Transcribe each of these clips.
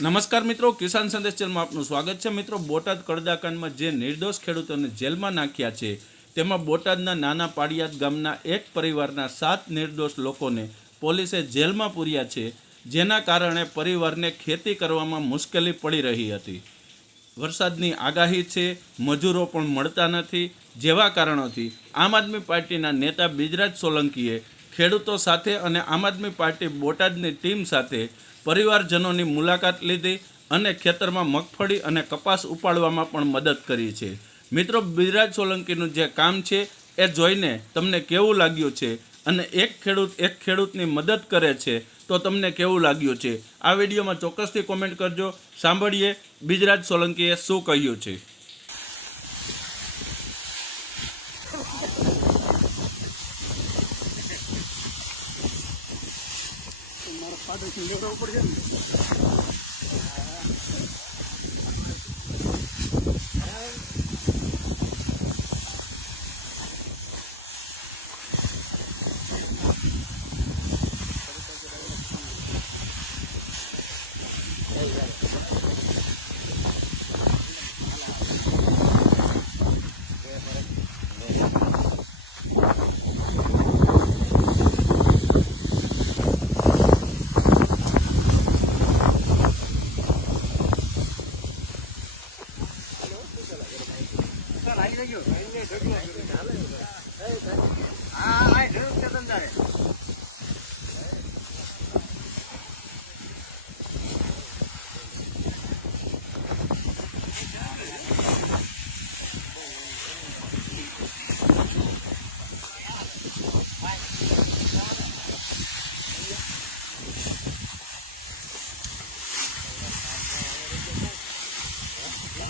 નમસ્કાર મિત્રો, કિસાન સંદેશ ચેનલમાં આપનું સ્વાગત છે. મિત્રો, બોટાદ કડદાકાંડમાં જે નિર્દોષ ખેડૂતોને જેલમાં નાખ્યા છે, તેમાં બોટાદના નાના પાડિયાદ ગામના એક પરિવારના સાત નિર્દોષ લોકોને પોલીસે જેલમાં પૂર્યા છે, જેના કારણે પરિવારને ખેતી કરવામાં મુશ્કેલી પડી રહી હતી. વરસાદની આગાહી છે, મજૂરો પણ મળતા નથી, જેવા કારણોથી આમ આદમી પાર્ટીના નેતા બિજરાજ સોલંકીએ ખેડૂતો સાથે અને આમ આદમી પાર્ટી બોટાદની ટીમ સાથે પરિવારજનોની મુલાકાત લીધી અને ખેતરમાં મગફળી અને કપાસ ઉપાડવામાં પણ મદદ કરી છે. મિત્રો બિજરાજ સોલંકીનું જે કામ છે એ જોઈને તમને કેવું લાગ્યું છે? અને એક ખેડૂત એક ખેડૂતની મદદ કરે છે તો તમને કેવું લાગ્યું છે? આ વિડીયોમાં ચોક્કસથી કોમેન્ટ કરજો. સાંભળીએ બિજરાજ સોલંકીએ શું કહ્યું છે. પાડોશી લેવડાવવું પડશે ને હા આ જરૂર છે તંદારે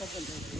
পর্যন্ত